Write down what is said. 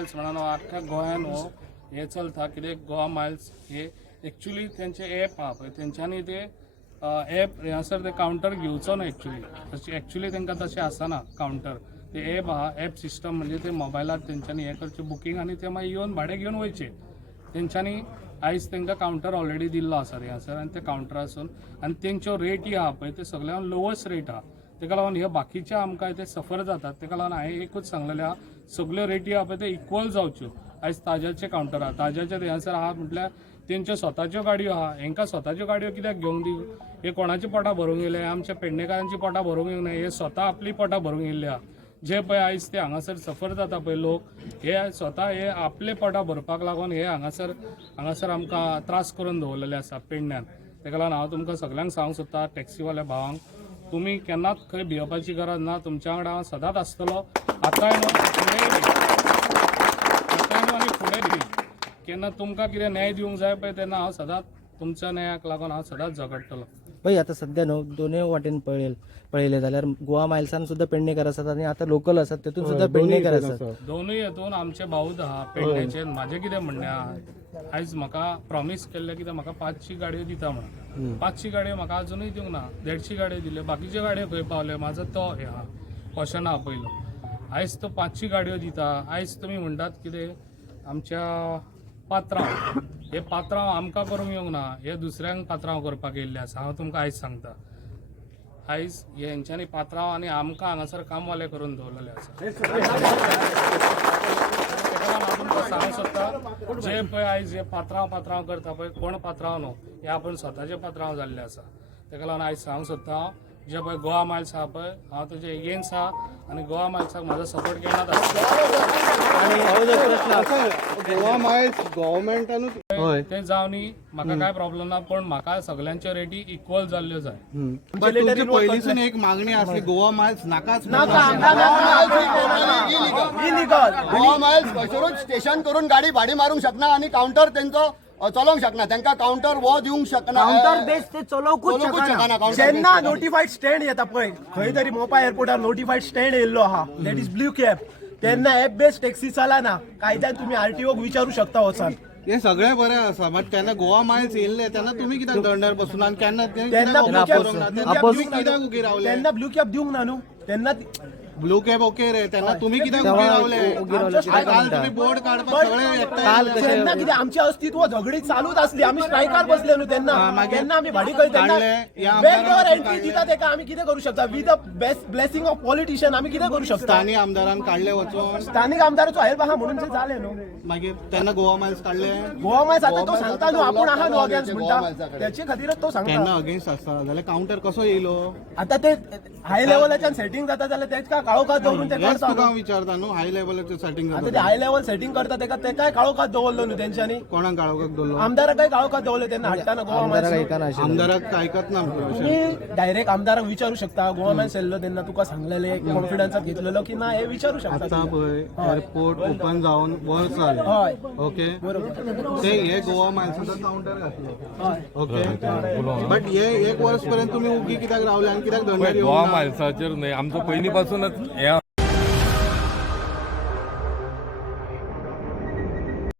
Miles म्हणून अख्ख्या गोंयान हो हे चलता कित्याक गोवा मायल्स हे एक्चुअली त्यांचे ॲप आहा पळय तेंच्यांनी ते ॲप हांगासर ते कावंटर घेवचो ना एक्चुअली तांकां तशें आसना कावंटर ते ॲप आहा ॲप सिस्टम म्हणजे ते मोबायलार तेंच्यांनी हें करचें बुकींग आनी ते मागीर येवन भाडें घेवन वयचे तेंच्यांनी आयज तांकां कावंटर ऑलरेडी दिल्लो आसा हांगासर आनी ते कावंटरासून आनी तेंच्यो रेटी आहा पळय ते सगळ्यान लोवस्ट रेट आहा ताका लागून हे बाकीचे आमकां ते सफर जातात ताका लागून हांवें एकूच सांगलेलें आहा सगळ्यो रेटी आहा पळय ते इक्वल जावच्यो आयज ताज्याचे कावंटर आहा ताज्याचे हांगासर आहा म्हटल्यार तेंच्यो स्वताच्यो गाडयो आहा हांकां स्वताच्यो गाडयो कित्याक घेवंक दिवं हे कोणाची पोटां भरूंक येयले आमच्या पेडणेकारांची पोटां भरूंक येवंक ना हे स्वता आपली पोटां भरूंक येयल्ले आहा जे पळय आयज ते हांगासर सफर जाता पळय लोक हे स्वता हे आपले पोटां भरपाक लागून हे हांगासर आमकां त्रास करून दवरलेले आसा पेडण्यान ताका लागून हांव तुमकां सगळ्यांक सांगूंक सोदता टॅक्सीवाल्या भावांक तुमी केन्नाच खंय भिवपाची गरज ना तुमच्या वांगडा हांव सदांच आसतलो आतांय आनी फुडें दी केन्ना तुमकां कितें न्याय दिवंक जाय पळय तेन्ना हांव सदांच तुमच्या न्यायाक लागून हांव सदांच झगडटलो भाई आता सध्या न्हू दोनूय वाटेन पळयले जाल्यार गोवा मायल्सान सुद्धा पेडणेकर आसात आणि आता लोकल आसात तेतून सुद्धा पेडणेकर आसात दोनूय हेतून आमचे भाऊच आहा पेडण्याचे म्हाजें कितें म्हणणें आहा आयज म्हाका प्रॉमीस केल्लें कितें म्हाका 500 गाडयो दिता म्हणून 500 गाडयो म्हाका अजुनूय दिवंक ना 150 गाडयो दिल्यो बाकीच्यो गाडयो खंय पावल्यो म्हाजो तो हे आहा क्वेश्चन आहा पयलो आयज तो 500 गाडयो दिता आयज तुमी म्हणटात कितें आमच्या पात्रांव हे पात्रांव आमकां करूंक येवंक ना हे दुसऱ्यांक पात्रांव करपाक येयल्ले आसा हांव तुमकां आयज सांगता आयज हेंच्यांनी पात्रांव आनी आमकां हांगासर कामवाले करून दवरलेले आसा हांव तुमकां सांगूंक सोदता जे पळय आयज हे पात्रांव करता पळय कोण पात्रांव न्हू हे आपूण स्वताचे पात्रांव जाल्ले आसा ताका लागून आयज सांगूंक सोदता हांव जे पळय गोवा मायल्स आहा पळय हांव तेजे एगेन्स्ट आहा आनी गोवा मायल्साक म्हाजो सपोर्ट केन्नाच गोवा मायल्स गव्हर्मेंटानूच ते जावन म्हाका काय प्रॉब्लेम ना पण म्हाका सगळ्यांच्यो रेटी इक्वल जाल्ल्यो जाय पण तुमची पहिलीसून एक मागणी असली गोवा मायल्स नाकाच गोवा मायल्स खंयसरूच स्टेशन करून गाडी भाडी मारूंक शकना आणि काउंटर तेंचो चलोवंक शकना तांकां काउंटर वो दिवंक शकना काउंटर बेस ते चलोवंकूच शकना जेन्ना नोटिफाईड स्टँड येता पळय खंय तरी मोपा एअरपोर्टार नोटिफाईड स्टँड येयल्लो आहा दॅट इज ब्लू कॅब तेन्ना ॲप बेस टॅक्सी चलना कायद्यान तुम्ही आरटीओक विचारू शकता वचून हे सगळें बरें आसा बट केन्ना गोवा मायल्स येयल्ले तेन्ना तुमी कित्याक दंडार बसून आनी केन्ना तेन्ना कित्याक उगी रावले तेन्ना ब्लू कॅब दिवंक ना न्हू तेन्ना ब्लू कॅब ओके रे तेन्ना तुमी कित्याक उगी रावले काल तुम्ही बोर्ड काडपाक सगळे एकठांय तेन्ना कितें आमचें अस्तित्व झगडी चालूच आसली आमी स्ट्रायकार बसले न्हू तेन्ना तेन्ना आमी भाडी खंय तेन्ना बॅकडोर एंट्री दिता तेका आमी कितें करू शकता with the best blessing of politician आमी कितें करू शकता स्थानीक आमदारान काडले वचून स्थानिक आमदाराचो हेल्प आहा म्हणून ते जालें न्हू मागीर तेन्ना गोवा मायल्स काडले गोवा मायल्स आता तो सांगता न्हू आपूण आहा न्हू अगेन्स्ट म्हणटा त्याचे खातीरच तो सांगता केन्ना अगेन्स्ट आसता जाल्यार काउंटर कसो येयलो आता ते हाय लेवलाच्यान सेटिंग जाता जाल्यार तेका काळोखात दवरून ते हेच करता तुका विचारता न्हू हाय लेवलाचेर सेटिंग आता ते हाय लेवल सेटिंग करता तेकाय काळोखात दवरलो न्हू तेंच्यांनी कोणाक काळोखाक दवरलो आमदाराकाय काळोखात दवरले तेन्ना हाडटाना गोवा मायल्स आमदाराक आयकत ना तुम्ही डायरेक्ट आमदाराक विचारू शकता गोवा मायल्स येयल्लो तेन्ना तुका सांगलेले कॉन्फिडन्सात घेतलेलो की ना हे विचारू शकता आता तुम्ही. पळय एअरपोर्ट ओपन जावन वर्स जाले हय ओके बरोबर ते हे गोवा मायल्साचो काउंटर घातलो हय ओके बट हे एक वर्स पर्यंत तुम्ही उगी कित्याक रावले आनी कित्याक दंडार गोवा मायल्साचेर न्हय आमचो पयलीं पासूनच हें